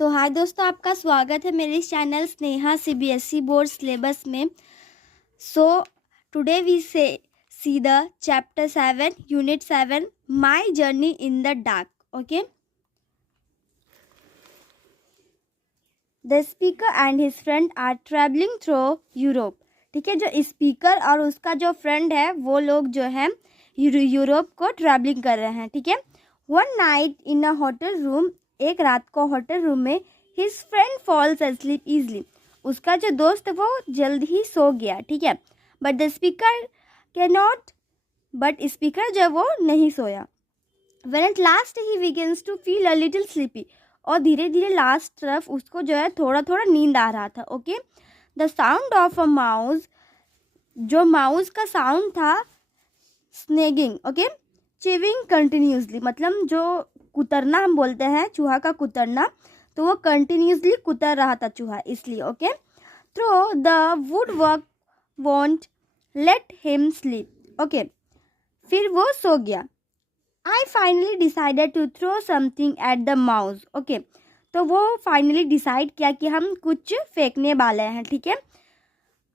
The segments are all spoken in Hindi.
तो हाय दोस्तों, आपका स्वागत है मेरे channel Sneha CBSE board syllabus में। So today we see the chapter 7 unit 7 my journey in the dark. Okay, the speaker and his friend are travelling through Europe. ठीक है, जो स्पीकर और उसका जो फ्रेंड है वो लोग जो है यूरोप को ट्रैवलिंग कर रहे हैं। ठीक है, one night in a hotel room, एक रात को होटल रूम में his friend falls asleep easily, उसका जो दोस्त वो जल्द ही सो गया। ठीक है, but the speaker can not, but speaker जो वो नहीं सोया। When at last he begins to feel a little sleepy, और धीरे धीरे लास्ट तरफ उसको जो है थोड़ा थोड़ा नींद आ रहा था। Okay, the sound of a mouse, जो माउस का साउंड था, स्नेगिंग, ओके, चिविंग कंटिन्यूसली, मतलब जो कुतरना हम बोलते हैं, चूहा का कुतरना, तो वो कंटिन्यूसली कुतर रहा था चूहा, इसलिए। Okay, throw the wood work won't let him sleep. Okay, फिर वो सो गया। I finally decided to throw something at the mouse. Okay, तो वो फाइनली डिसाइड किया कि हम कुछ फेंकने वाले हैं। ठीक है,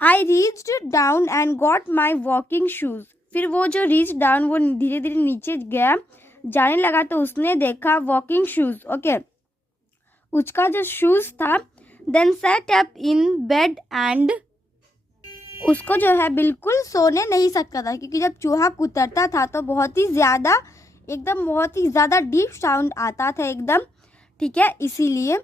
I reached down and got my walking shoes. फिर वो जो रीच डाउन, वो धीरे धीरे नीचे गया, जाने लगा, तो उसने देखा वॉकिंग शूज। ओके, उसका जो शूज था। Then sat up in bed and, उसको जो है बिल्कुल सोने नहीं सकता था, क्योंकि जब चूहा कुतरता था तो बहुत ही ज़्यादा, एकदम बहुत ही ज़्यादा डीप साउंड आता था एकदम। ठीक है, इसीलिए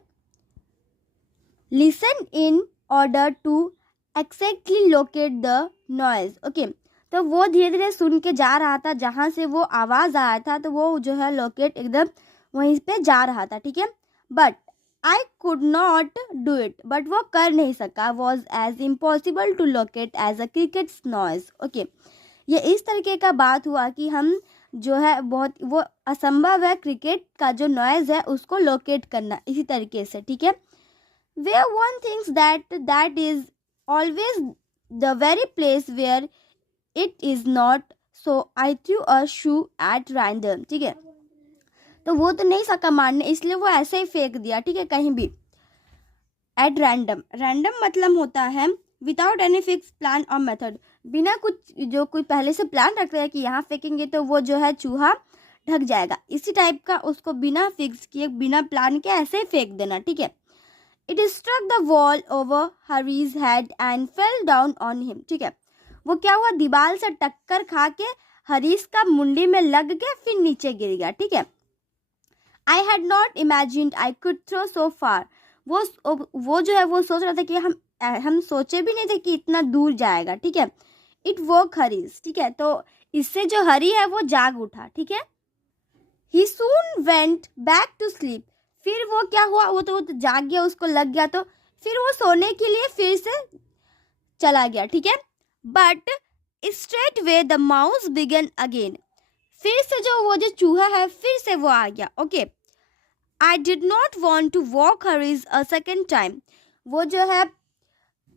listen in order to exactly locate the noise. Okay, तो वो धीरे धीरे सुन के जा रहा था, जहाँ से वो आवाज़ आया था, तो वो जो है लोकेट एकदम वहीं पे जा रहा था। ठीक है, but I could not do it, but वो कर नहीं सका। Was as impossible to locate as a cricket's noise. Okay, ये इस तरीके का बात हुआ कि हम जो है बहुत, वो असंभव है क्रिकेट का जो नॉइज़ है उसको लोकेट करना इसी तरीके से। ठीक है, where one thinks that is always the very place where it is not, so I threw a shoe at random। ठीक है, तो वो तो नहीं सका मारने, इसलिए वो ऐसे ही फेंक दिया। ठीक है, कहीं भी। एट रैंडम, रैंडम मतलब होता है विदाउट एनी फिक्स प्लान और मेथड, बिना कुछ, जो कोई पहले से प्लान रखते हैं कि यहाँ फेंकेंगे तो वो जो है चूहा ढक जाएगा, इसी टाइप का उसको बिना फिक्स किए, बिना प्लान के ऐसे ही फेंक देना। ठीक है, it struck the wall over Harris's head and fell down on him. ठीक है, वो क्या हुआ, दीवार से टक्कर खा के हरीश का मुंडी में लग के फिर नीचे गिर गया। ठीक है, I had not imagined I could throw so far, वो जो है वो सोच रहा था कि हम सोचे भी नहीं थे कि इतना दूर जाएगा। ठीक है, इट वोक हरीश। ठीक है, तो इससे जो हरी है वो जाग उठा। ठीक है, ही सून वेंट बैक टू स्लीप, फिर वो क्या हुआ, वो तो जाग गया, उसको लग गया, तो फिर वो सोने के लिए फिर से चला गया। ठीक है, but straight way the mouse began again, फिर से जो वो जो चूहा है फिर से वो आ गया। Okay, I did not want to wake Harris a second time, वो जो है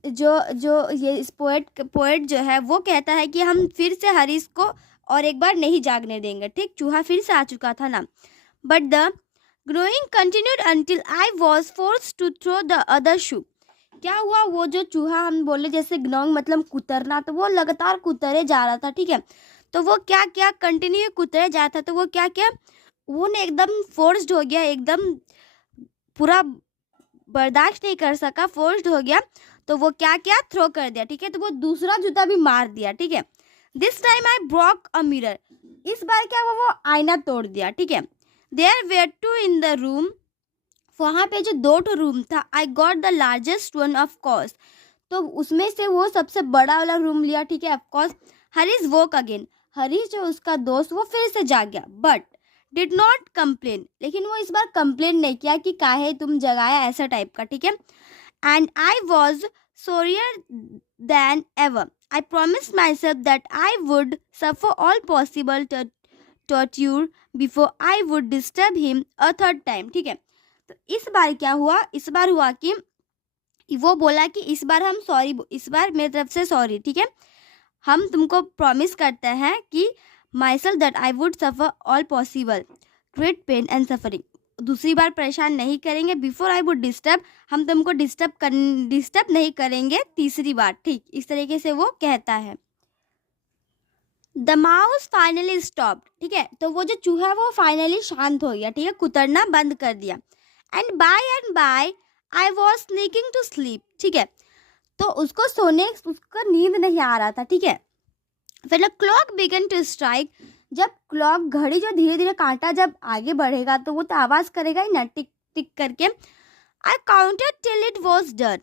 जो जो ये इस पोएट जो है वो कहता है कि हम फिर से हरीश को और एक बार नहीं जागने देंगे। ठीक, चूहा फिर से आ चुका था ना। But the growing continued until I was force to throw the other shoe, क्या हुआ, वो जो चूहा हम बोले जैसे ग्नोइंग मतलब कुतरना, तो वो लगातार कुतरे जा रहा था। ठीक है, तो वो क्या क्या कंटिन्यू कुतरे जा रहा था, तो वो क्या क्या, वो ने एकदम फोर्स्ड हो गया, एकदम पूरा बर्दाश्त नहीं कर सका, फोर्स्ड हो गया, तो वो क्या क्या थ्रो कर दिया। ठीक है, तो वो दूसरा जूता भी मार दिया। ठीक है, this time I broke a mirror, इस बार क्या हुआ, वो आईना तोड़ दिया। ठीक है, there were two in the room, वहाँ पे जो दो ठो रूम था, I got the largest one of course, तो उसमें से वो सबसे बड़ा वाला रूम लिया। ठीक है, of course Harish woke again, Harish जो उसका दोस्त वो फिर से जाग गया, बट डिड नॉट कंप्लेन, लेकिन वो इस बार कंप्लेन नहीं किया कि काहे तुम जगाया, ऐसा टाइप का। ठीक है, and I was sorrier than ever, I promise myself that I would suffer all possible torture before I would disturb him a third time। ठीक है, तो इस बार क्या हुआ, इस बार हुआ कि वो बोला कि इस बार हम सॉरी, इस बार मेरी तरफ से सॉरी। ठीक है, हम तुमको प्रॉमिस करते हैं कि my self that I would suffer all possible great pen and suffering, दूसरी बार परेशान नहीं करेंगे, बिफोर आई वुड डिस्टर्ब, हम तुमको डिस्टर्ब नहीं करेंगे तीसरी बार, ठीक, इस तरीके से वो कहता है। द माउस फाइनली स्टॉप्ड, ठीक है, तो वो जो चूहा है वो फाइनली शांत हो गया, ठीक है, कुतरना बंद कर दिया। And by I was sneaking to sleep, ठीक है, तो उसका नींद नहीं आ रहा था, ठीक है। फिर the clock began to strike, जब क्लॉक घड़ी जो धीरे धीरे कांटा जब आगे बढ़ेगा तो वो तो आवाज़ करेगा ही ना, टिक टिक करके। I counted till it was done,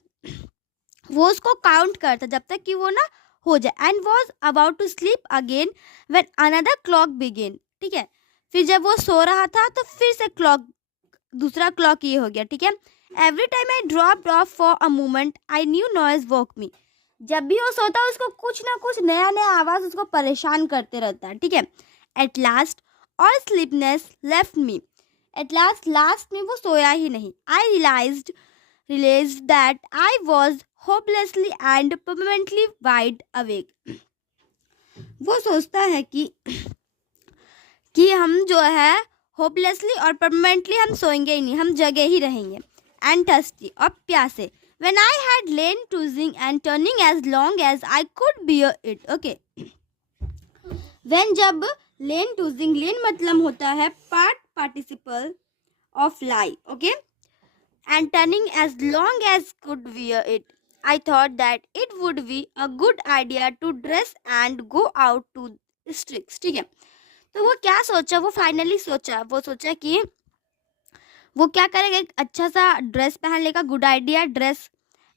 वो उसको काउंट करता जब तक कि वो ना हो जाए। And was about to sleep again when another clock began, ठीक है, फिर जब वो सो रहा था तो फिर से दूसरा क्लॉक ये हो गया, ठीक है। Every time I dropped off for a moment a new noise woke me, जब भी वो सोता है उसको कुछ ना कुछ नया नया आवाज़ उसको परेशान करते रहता है, ठीक है। At last all sleepiness left me, at last में वो सोया ही नहीं। आई realized that I was hopelessly and permanently wide awake, वो सोचता है कि हम जो है होपलेसली और परमानेंटली हम सोएंगे ही नहीं, हम जगे ही रहेंगे। एंड थर्स्टी, और प्यासे। When I had lain tossing and turning as long as I could bear it, okay. When जब लेन टूजिंग, लेन मतलब होता है participle of lie, okay, and turning as long as could wear it. I thought that it would be a good idea to dress and go out to streets, ठीक है। तो वो क्या सोचा, वो फाइनली सोचा कि वो क्या करेगा, एक अच्छा सा ड्रेस पहन लेगा, good idea, dress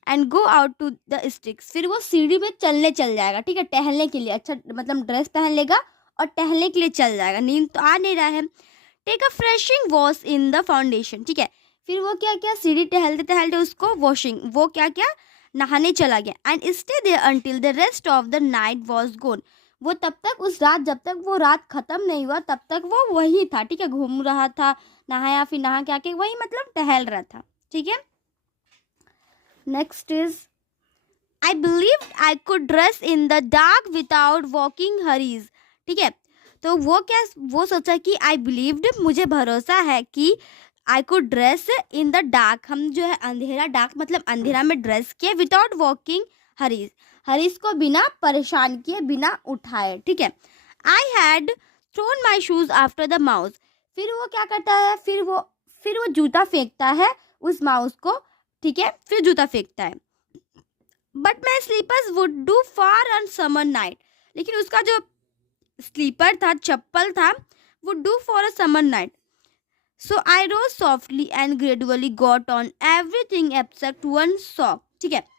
and go out to the streets, फिर वो सीढ़ी में चलने चल जाएगा, ठीक है, टहलने के लिए, अच्छा मतलब ड्रेस पहन लेगा और टहलने के लिए चल जाएगा, नींद तो आ नहीं रहा है। Take a freshing wash in the foundation, ठीक है, फिर वो क्या सीढ़ी टहलते टहलते उसको वो क्या नहाने चला गया। And stay there until the rest of the night was gone, वो तब तक उस रात, जब तक वो रात खत्म नहीं हुआ तब तक वो वही था, ठीक है, घूम रहा था, नहाया, फिर नहा के आके वही मतलब टहल रहा था, ठीक है। Next is I believed I could dress in the dark without waking Harris, ठीक है, तो वो सोचा कि आई बिलीव्ड, मुझे भरोसा है कि आई could dress in the dark, हम जो है अंधेरा, डार्क मतलब अंधेरा में ड्रेस किए, विदाउट वॉकिंग हरीज को बिना परेशान किए, बिना उठाए, ठीक है। I had thrown my shoes after the mouse, फिर वो क्या करता है, फिर वो जूता फेंकता है उस माउस को, ठीक है, फिर जूता फेंकता है। But my slippers would do far on summer night, लेकिन उसका जो स्लीपर था, चप्पल था, would do for a summer night. So I rose softly and gradually got on everything except one sock, ठीक है।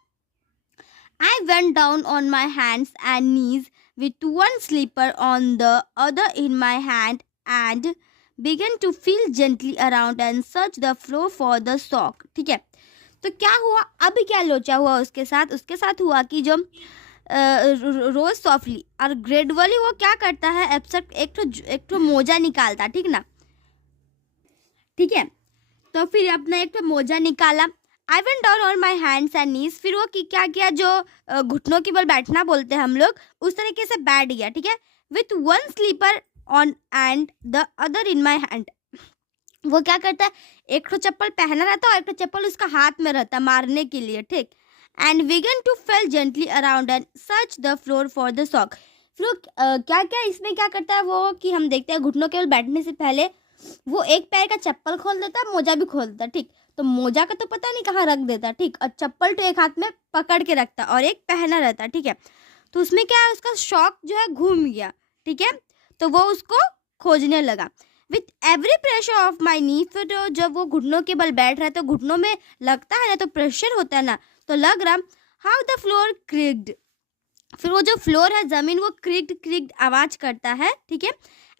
I went down on my hands and knees with one slipper on the other in my hand and began to feel gently around and search the floor for the sock, ठीक है। तो क्या हुआ, अब क्या लोचा हुआ उसके साथ हुआ कि जो रोज सॉफ्टली और ग्रेजुअली वो क्या करता है, एब्सेक्ट एक तो मोजा निकालता, ठीक ना, ठीक है, तो फिर अपना एक तो मोजा निकाला। I went down on my hands and knees, फिर वो क्या किया, जो घुटनों की बल बैठना बोलते हैं हम लोग, उस तरीके से बैठ गया, ठीक है, with one slipper on and the other in my hand. वो क्या करता है, एक तो चप्पल पहना रहता और एक तो चप्पल उसका हाथ में रहता मारने के लिए, ठीक। And began to feel gently around and search the floor for the sock, फिर वो क्या इसमें क्या करता है वो कि हम देखते हैं घुटनों के बल बैठने से पहले वो एक पैर का चप्पल खोल देता है, मोजा भी खोल देता है, ठीक, तो मोजा का तो पता नहीं कहाँ रख देता, ठीक, और चप्पल तो एक हाथ में पकड़ के रखता और एक पहना रहता, ठीक है। तो उसमें क्या है, उसका शौक जो है घूम गया, ठीक है, तो वो उसको खोजने लगा। With every pressure of my knee, फिर जब वो घुटनों के बल बैठ रहा है तो घुटनों में लगता है ना, तो प्रेशर होता है ना, तो लग रहा हाउ द फ्लोर क्रिक्ड, फिर वो जो फ्लोर है ज़मीन वो क्रिक्ड आवाज़ करता है, ठीक है।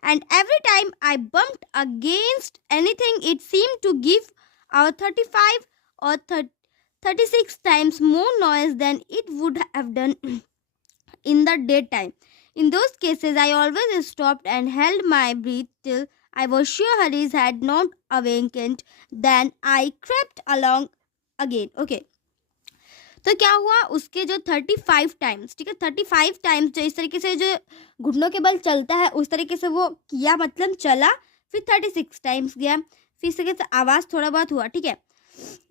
And every time I bumped against anything it seem to give our 35 or 36 times more noise than it would have done in the daytime. In those cases, I always stopped and held my breath till I was sure Haris had not awakened. Then I crept along again. Okay. तो क्या हुआ, उसके जो 35 टाइम्स, ठीक है, 35 टाइम्स जो इस तरीके से जो घुटनों के बल चलता है उस तरीके से वो किया, मतलब चला, फिर 36 टाइम्स गया, फिर से कैसे आवाज़ थोड़ा बहुत हुआ, ठीक है।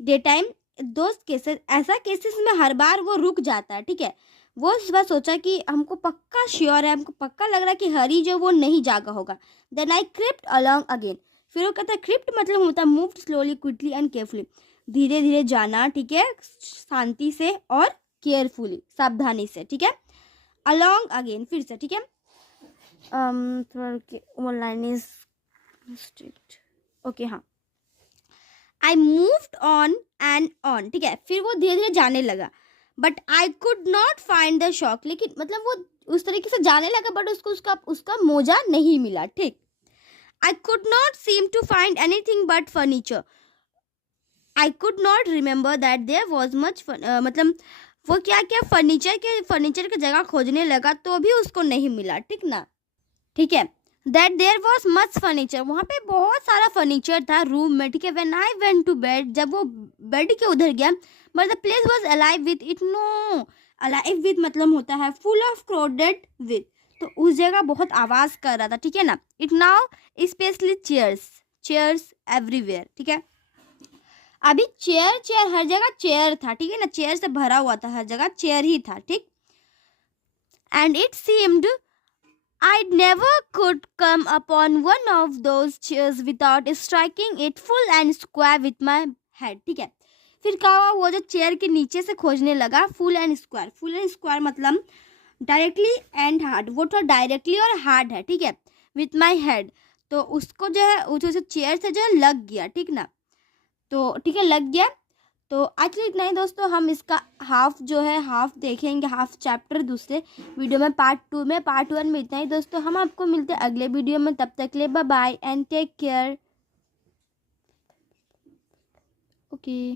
डे टाइम दोस्त केसेस, ऐसा केसेस में हर बार वो रुक जाता है, ठीक है। वो इस बार सोचा कि हमको पक्का श्योर है, हमको पक्का लग रहा है कि हरी जो वो नहीं जागा होगा। Then I crept along again. फिर वो कहता है क्रिप्ट मतलब होता है moved slowly quickly and carefully, धीरे धीरे जाना, ठीक है, शांति से और केयरफुली, सावधानी से, ठीक है। अलॉन्ग अगेन फिर से, ठीक है। थोड़ा लाइन इज स्ट्रिक्ट, ओके, हाँ। I moved on and on, ठीक है। फिर वो धीरे धीरे जाने लगा, but I could not find the shock, लेकिन मतलब वो उस तरीके से जाने लगा बट उसको उसका मोजा नहीं मिला, ठीक। I could not seem to find anything but furniture, I could not remember that there was much, मतलब वो क्या क्या फर्नीचर के जगह खोजने लगा तो भी उसको नहीं मिला, ठीक ना, ठीक है। That there was much furniture, वहाँ पे बहुत सारा फर्नीचर था रूम में, ठीक है। When I went to bed, जब वो बेड के उधर गया, but the place was alive with it, no, alive with मतलब होता है फुल ऑफ क्राउडेड विथ, तो उस जगह बहुत आवाज़ कर रहा था, ठीक है ना। It now specially chairs everywhere, ठीक है। अभी चेयर हर जगह चेयर था, ठीक है ना, चेयर से भरा हुआ था, हर जगह चेयर ही था, ठीक। And it seemed I never could come upon one of those chairs without striking it full and square with my head, ठीक है। फिर क्या हुआ, वो जो चेयर के नीचे से खोजने लगा फुल एंड स्क्वायर मतलब डायरेक्टली एंड हार्ड, वो थोड़ा डायरेक्टली और हार्ड है, ठीक है, विथ माई हेड, तो उसको जो है उस चेयर से जो है लग गया, ठीक ना, तो ठीक है लग गया। तो एक्चुअली इतना ही दोस्तों, हम इसका हाफ देखेंगे, हाफ चैप्टर दूसरे वीडियो में, पार्ट 2 में। पार्ट 1 में इतना ही दोस्तों, हम आपको मिलते हैं अगले वीडियो में, तब तक के लिए bye bye and take care, okay.